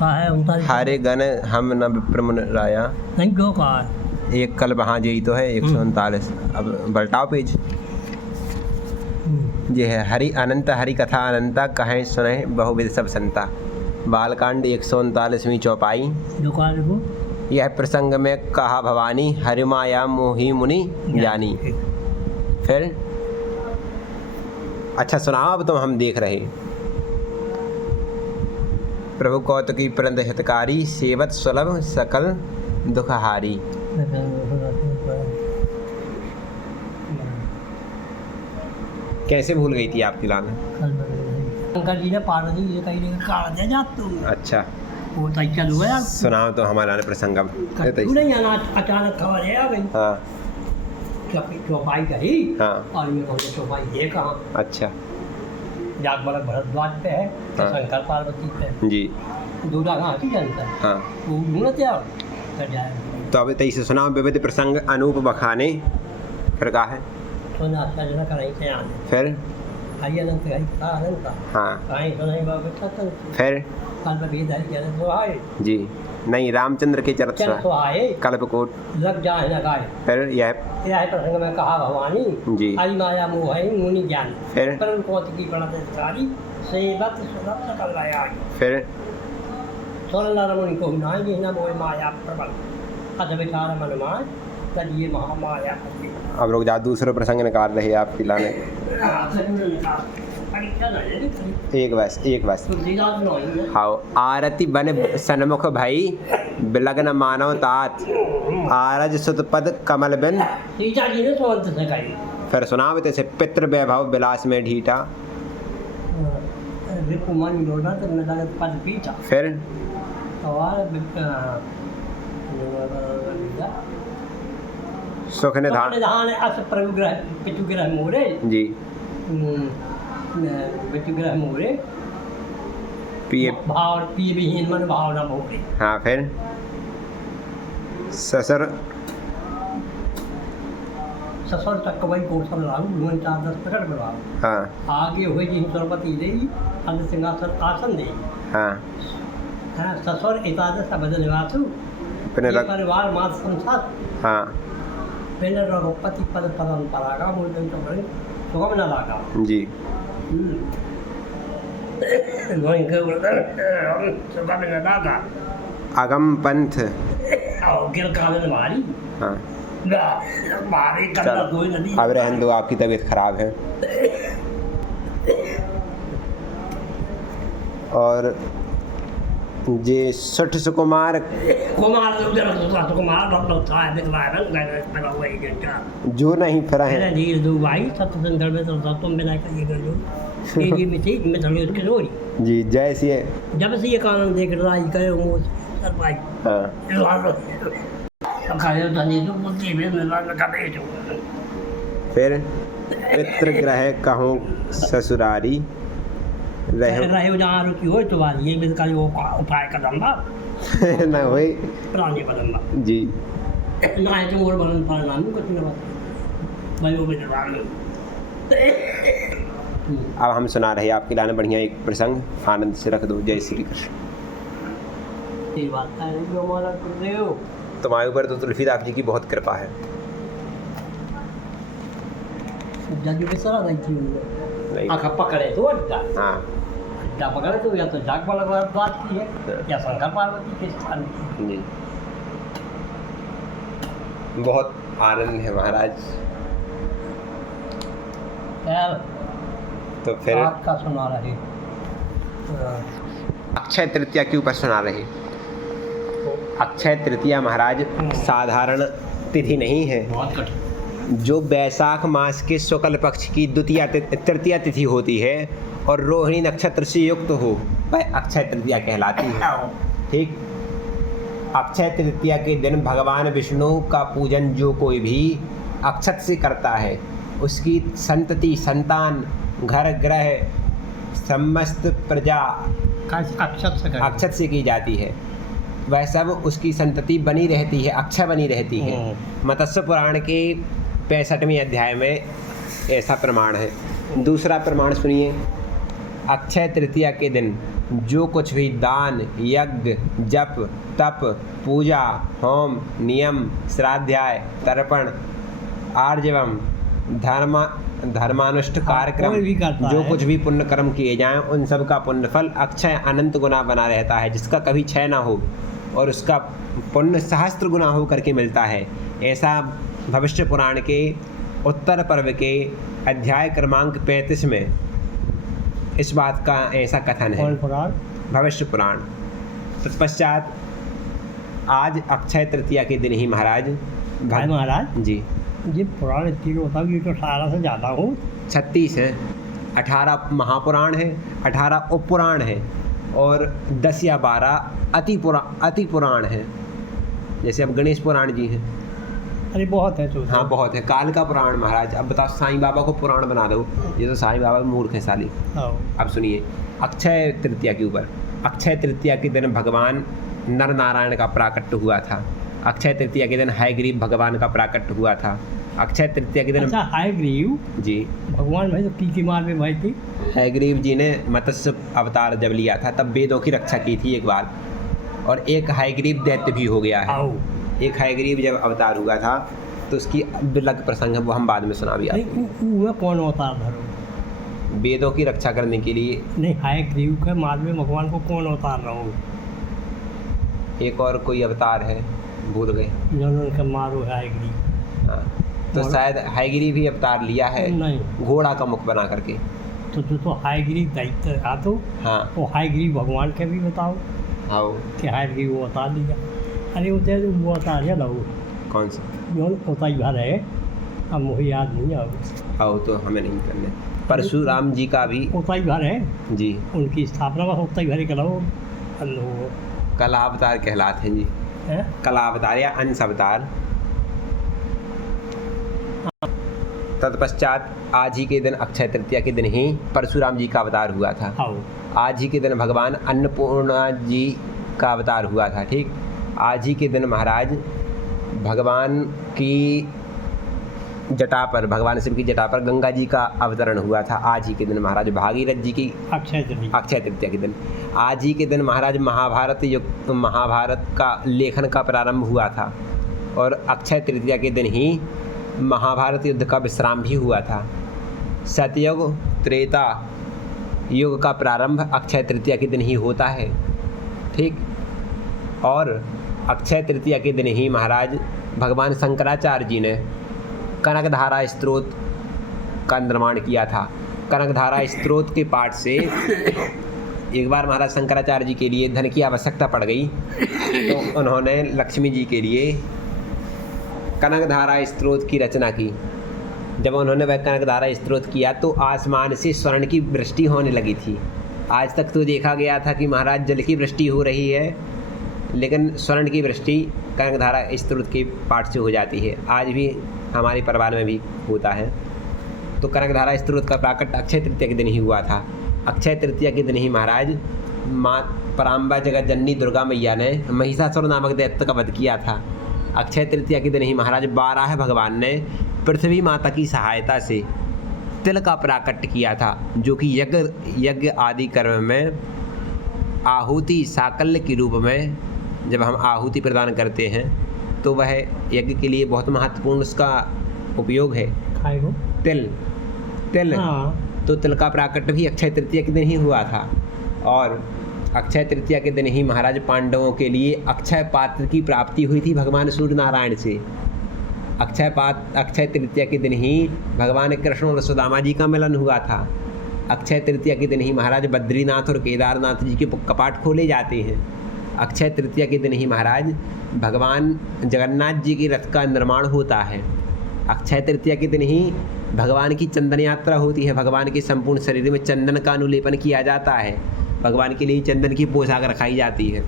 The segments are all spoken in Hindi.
कहा है 39 हारे गण हम न विप्रमुन राया। नहीं क्यों कहा है? एक कल्प, हाँ यही तो है 139। अब पलटाओ पेज। ये है हरि अनंत हरि कथा अनंता कहें सुने बहुविध सब संता। बालकांड 139वीं चौपाई। जो कहा देखो यह प्रसंग में कहा भवानी हरि माया मोही मुनि ज्ञानी। फिर अच्छा सुनाओ, अब तो हम देख रहे। प्रभु कौतुकी प्रंद हितकारी सेवत सुलभ सकल दुखहारी। कैसे भूल गई थी आपकी लाल? शंकर जी ने पार्वती जी कहीं लेकर काट दे जा तू। अच्छा वो तय चल हुआ यार। सुनाओ तो हमारा प्रसंगम। तू नहीं आना, अचानक खबर है आ गई। हाँ चौपाई कही हाँ और ये कहूँ चौपाई ये कहाँ। अच्छा जाग वाला भरद्वाज पे है तो हाँ। शंकर पार्वती पे जी दूल्हा कहाँ की जनता हाँ। वो ढूंढते आओ कर जाए। तो अब तैसे सुनाओ विविध प्रसंग अनूप बखाने। फिर कहा है तो नाश्ता जैसा कहीं से आने फिर हरी अनंत हरी कथा अनंत हाँ कहीं तो नहीं बाबा सतन फिर कल में भेद हरी अनंत तो आए जी नहीं रामचंद्र के चरित्र चल तो आए कल्पकोट। लग जाए न गाए। फिर यह प्रसंग में कहा भवानी जी हरि माया मोह मुनि ज्ञान फिर परम कौतुकी प्रणतकारी सेवत सुलभ सकल आई। फिर सोल नर मुनि को नाय जिन्ह मोह माया प्रबल अध विचार मन माय तद ये महामाया। अब लोग जा दूसरे प्रसंग निकाल रहे हैं आपकी लाने। एक बस हाओ आरती बन सन्मुख भई बिलग्न मानव तात आरज सुतपद कमल बिन। सीता जी ने सोवंत से कही। फिर सुनावे तैसे पितृ वैभव विलास में ढीठा। रिपुमन लोढ़ा तो नदागत पद पीछा। फिर सुख निधान निधान अस प्रभुग्रह पितुग्रह मोरे जी पितुग्रह मोरे पिए भाव पिए विहीन मन भावना मोरे। हाँ फिर ससुर ससुर तक वही कौशल लागू भुवन 4-10 प्रकट प्रभाव। हाँ आगे हुए जी सरपति देई अंध सिंहासन आसन देई। हाँ ससुर एकादश अवध निवासु परिवार मात संसार। हाँ मैंने रघुपति पद परंपरा का मूर्धन तो बड़े सुगम न लागा जी सुगम न लागा अगम पंथ और गिर कालन मारी। हाँ मारे कन्ना कोई नदी। अब रहने दो, आपकी तबीयत खराब है। और जे सुठ सुकुमार कुमार जो नहीं फिरा है धीर दो भाई सत्य संदर्भ में तो तुम बिना करिए कर लो ये मिठी में थोड़ी उसकी जोड़ी जी जैसे जब से ये कानून देख राई करे मोस सर भाई हाँ खाए धनी तो मुद्दे में मिला लगा दे जो। फिर पितृग्रह कहूँ ससुरारी रहे जहाँ रुकी हो तो बात ये भी कल वो उपाय कदम बा ना होई प्राणी कदम बा जी ना है तो और बलन पर नाम कुछ ना बात भाई वो भी दरबार में। अब हम सुना रहे आपकी लाने बढ़िया एक प्रसंग, आनंद से रख दो। जय श्री कृष्ण। ये बात है जो हमारा गुरुदेव तुम्हारे ऊपर तो तुलसीदास जी की बहुत कृपा है। जग में सारा नहीं थी आँख पकड़े तो अड्डा हाँ अड्डा पकड़े तो या तो जाग वाला बात की है या शंकर पार्वती के स्थान की। जी बहुत आनंद है महाराज। तो फिर आपका सुना रहे अक्षय तृतीया के ऊपर सुना रहे। अक्षय तृतीया महाराज साधारण तिथि नहीं है। बहुत कठिन। जो वैशाख मास के शुक्ल पक्ष की द्वितीया तृतीया तिथि होती है और रोहिणी नक्षत्र से युक्त हो वह अक्षय तृतीया कहलाती है। ठीक। अक्षय तृतीया के दिन भगवान विष्णु का पूजन जो कोई भी अक्षत से करता है उसकी संतति संतान घर ग्रह समस्त प्रजा अक्षत से की जाती है। वह सब उसकी संतति बनी रहती है, अक्षय बनी रहती है। मत्स्य पुराण के 65वें अध्याय में ऐसा प्रमाण है। दूसरा प्रमाण सुनिए। अक्षय तृतीया के दिन जो कुछ भी दान, यज्ञ, जप, तप, पूजा, होम, नियम, श्राद्धाय, तर्पण, आर्जवम, धर्मानुष्ठ कार्यक्रम, कोई भी करता जो है। कुछ भी पुण्य कर्म किए जाएं उन सब का पुण्य फल अक्षय अनंत गुना बना रहता है, जिसका कभी क्षय ना हो, और उसका पुण्य सहस्त्र गुना हो करके मिलता है। ऐसा भविष्य पुराण के उत्तर पर्व के अध्याय क्रमांक 35 में इस बात का ऐसा कथन है। कौन पुराण? भविष्य पुराण। तत्पश्चात आज अक्षय तृतीया के दिन ही महाराज भाई महाराज जी ये पुराण इतनी होता है, ये तो 18 से ज़्यादा हो। 36 है, 18 महापुराण है, 18 उपपुराण है, और 10 या 12 अति पुराण है। जैसे अब गणेश पुराण जी हैं। अरे बहुत है तो। हाँ बहुत है। काल का पुराण महाराज। अब बताओ साईं बाबा को पुराण बना दो, ये तो साईं बाबा मूर्ख है साली। अब सुनिए अक्षय तृतीया के ऊपर। अक्षय तृतीया के दिन भगवान नर नारायण का प्राकट्य हुआ था। अक्षय तृतीया के दिन हयग्रीव भगवान का प्राकट्य हुआ था। अक्षय तृतीया के दिन अच्छा हयग्रीव जी भगवान भाई तो की मार में भाई थी। हयग्रीव जी ने मत्स्य अवतार जब लिया था तब वेदों की रक्षा की थी एक बार, और एक हयग्रीव दैत्य भी हो गया है। एक हयग्रीव जब अवतार हुआ था तो उसकी अलग प्रसंग है, वो हम बाद में सुना भी आपको। वो कौन अवतार धरो? वेदों की रक्षा करने के लिए। नहीं, हयग्रीव के मार में भगवान को कौन अवतार रहो? एक और कोई अवतार है, भूल गए। उनका मारो हयग्रीव। हाँ तो शायद हयग्रीव ही अवतार लिया है। नहीं, घोड़ा का मुख बना करके। तो हयग्रीव दैत्य था तो। हाँ वो हयग्रीव भगवान के भी बताओ। हाँ कि हयग्रीव वो अवतार लिया। अरे वो अवतार है ना वो कौन सा? जो होता ही भर है, अब मुझे याद नहीं है। हाँ तो हमें नहीं करने। परशुराम जी का भी होता ही भर है जी, उनकी स्थापना बस होता ही भर करो। कला अवतार कहलाते हैं जी। कला अवतार या अंश अवतार। तत्पश्चात आज ही के दिन अक्षय तृतीया के दिन ही परशुराम जी का अवतार हुआ था। आज ही के दिन भगवान अन्नपूर्णा जी का अवतार हुआ था। ठीक, आज ही के दिन महाराज भगवान की जटा पर, भगवान शिव की जटा पर गंगा जी का अवतरण हुआ था। आज ही के दिन महाराज भागीरथ जी की अक्षय तृतीया के दिन। आज ही के दिन महाराज महाभारत का लेखन का प्रारंभ हुआ था, और अक्षय तृतीया के दिन ही महाभारत युद्ध का विश्राम भी हुआ था। सतयुग त्रेता युग का प्रारंभ अक्षय तृतीया के दिन ही होता है। ठीक, और अक्षय तृतीया के दिन ही महाराज भगवान शंकराचार्य जी ने कनकधारा स्तोत्र का निर्माण किया था। कनकधारा स्तोत्र के पाठ से एक बार महाराज शंकराचार्य जी के लिए धन की आवश्यकता पड़ गई, तो उन्होंने लक्ष्मी जी के लिए कनकधारा स्तोत्र की रचना की। जब उन्होंने वह कनकधारा स्तोत्र किया तो आसमान से स्वर्ण की वृष्टि होने लगी थी। आज तक तो देखा गया था कि महाराज जल की वृष्टि हो रही है, लेकिन स्वर्ण की वृष्टि कनकधारा स्तोत्र के पाठ से हो जाती है। आज भी हमारे परिवार में भी होता है। तो कनकधारा स्तोत्र का प्राकट्य अक्षय तृतीया के दिन ही हुआ था। अक्षय तृतीया के दिन ही महाराज माँ पराम्बा जगत जननी दुर्गा मैया ने महिषासुर नामक दैत्य का वध किया था। अक्षय तृतीया के दिन ही महाराज बाराह भगवान ने पृथ्वी माता की सहायता से तिल का प्राकट्य किया था, जो कि यज्ञ आदि कर्म में आहुति साकल्य के रूप में जब हम आहुति प्रदान करते हैं तो वह यज्ञ के लिए बहुत महत्वपूर्ण उसका उपयोग है। तिल हाँ। तो तिल का प्राकट्य भी अक्षय तृतीया के दिन ही हुआ था। और अक्षय तृतीया के दिन ही महाराज पांडवों के लिए अक्षय पात्र की प्राप्ति हुई थी भगवान सूर्य नारायण से। अक्षय तृतीया के दिन ही भगवान कृष्ण और सुदामा जी का मिलन हुआ था। अक्षय तृतीया के दिन ही महाराज बद्रीनाथ और केदारनाथ जी के कपाट खोले जाते हैं। अक्षय तृतीया के दिन ही महाराज भगवान जगन्नाथ जी के रथ का निर्माण होता है। अक्षय तृतीया के दिन ही भगवान की चंदन यात्रा होती है। भगवान के संपूर्ण शरीर में चंदन का अनुलेपन किया जाता है। भगवान के लिए चंदन की पोशाक रखाई जाती है।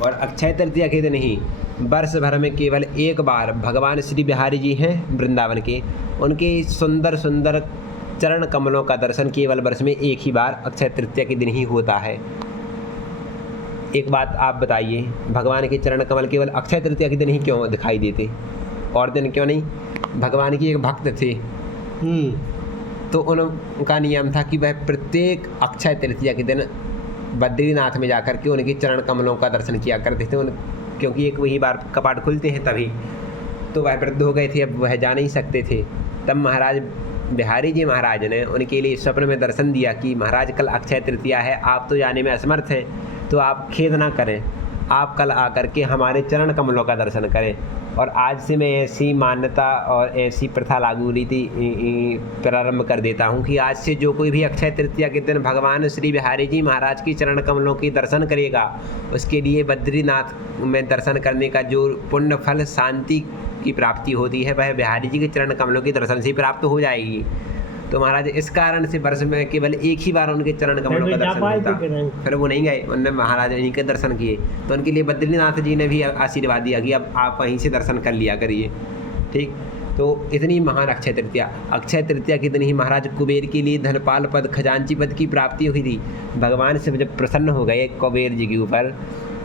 और अक्षय तृतीया के दिन ही वर्ष भर में केवल एक बार भगवान श्री बिहारी जी हैं वृंदावन के, उनके सुंदर सुंदर चरण कमलों का दर्शन केवल वर्ष में एक ही बार अक्षय तृतीया के दिन ही होता है। एक बात आप बताइए, भगवान के चरण कमल केवल अक्षय तृतीया के दिन ही क्यों दिखाई देते, और दिन क्यों नहीं? भगवान की एक भक्त थे, तो उनका नियम था कि वह प्रत्येक अक्षय तृतीया के दिन बद्रीनाथ में जाकर के उनके चरण कमलों का दर्शन किया करते थे। क्योंकि एक वही बार कपाट खुलते हैं तभी, तो वह वृद्ध हो गए थे, अब वह जा नहीं सकते थे। तब महाराज बिहारी जी महाराज ने उनके लिए स्वप्न में दर्शन दिया कि महाराज कल अक्षय तृतीया है, आप तो जाने में असमर्थ हैं, तो आप खेद ना करें, आप कल आकर के हमारे चरण कमलों का दर्शन करें। और आज से मैं ऐसी मान्यता और ऐसी प्रथा लागू रीति प्रारंभ कर देता हूँ कि आज से जो कोई भी अक्षय तृतीया के दिन भगवान श्री बिहारी जी महाराज की चरण कमलों के दर्शन करेगा, उसके लिए बद्रीनाथ में दर्शन करने का जो पुण्य फल शांति की प्राप्ति होती है वह बिहारी जी के चरण कमलों के दर्शन से प्राप्त हो जाएगी। तो महाराज इस कारण से वर्ष में केवल एक ही बार उनके चरण कमलों का दर्शन होता, फिर वो नहीं गए, उन्होंने महाराज इन्हीं के दर्शन किए। तो उनके लिए बद्रीनाथ जी ने भी आशीर्वाद दिया कि अब आप वहीं से दर्शन कर लिया करिए। ठीक, तो इतनी महान अक्षय तृतीया के दिन ही महाराज कुबेर के लिए धनपाल पद खजांची पद की प्राप्ति हुई थी। भगवान से जब प्रसन्न हो गए कुबेर जी के ऊपर,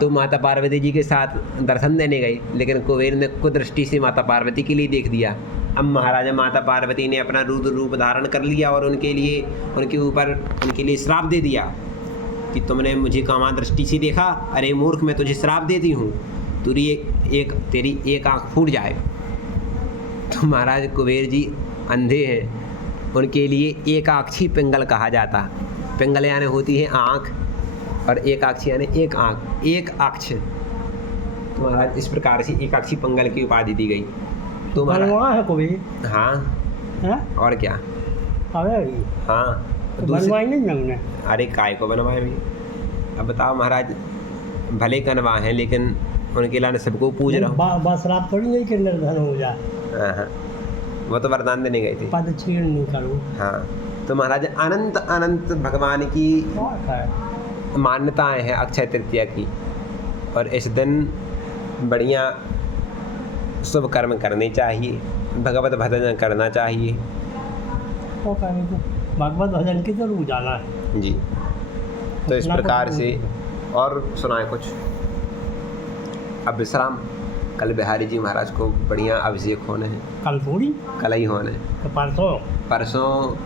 तो माता पार्वती जी के साथ दर्शन देने गए, लेकिन कुबेर ने कुदृष्टि से माता पार्वती के लिए देख दिया। अब महाराजा माता पार्वती ने अपना रुद्र रूप धारण कर लिया और उनके लिए श्राप दे दिया कि तुमने मुझे कामा दृष्टि से देखा, अरे मूर्ख मैं तुझे श्राप देती हूँ, तेरी एक आँख फूट जाए। तो महाराज कुबेर जी अंधे हैं, उनके लिए एकाक्षी पिंगल कहा जाता। पिंगल यानी होती है आँख, और एकाक्षी यानी एक आँख, एक अक्ष। तो महाराज इस प्रकार से एकाक्षी पिंगल की उपाधि दी गई। तो है कोई, हाँ है? और क्या, हाँ तो बनवाई नहीं हमने। अरे काय को बनवाए भी, अब बताओ महाराज भले कनवा हैं, लेकिन उनके लाने सबको पूज रहा हूँ। बस रात थोड़ी नहीं कि निर्धन हो जाए। हाँ, वो तो वरदान देने गए थे, पद छीण नहीं करूँ। हाँ, तो महाराज अनंत अनंत भगवान की मान्यताएं हैं अक्षय तृतीया की। और इस दिन बढ़िया शुभ कर्म करने चाहिए, भगवत भजन करना चाहिए। भगवत भजन की जरूर जाना है जी। तो इस प्रकार से, और सुनाए कुछ। अब विश्राम, कल बिहारी जी महाराज को बढ़िया अभिषेक होने हैं। कल थोड़ी, कल ही होने, तो परसों।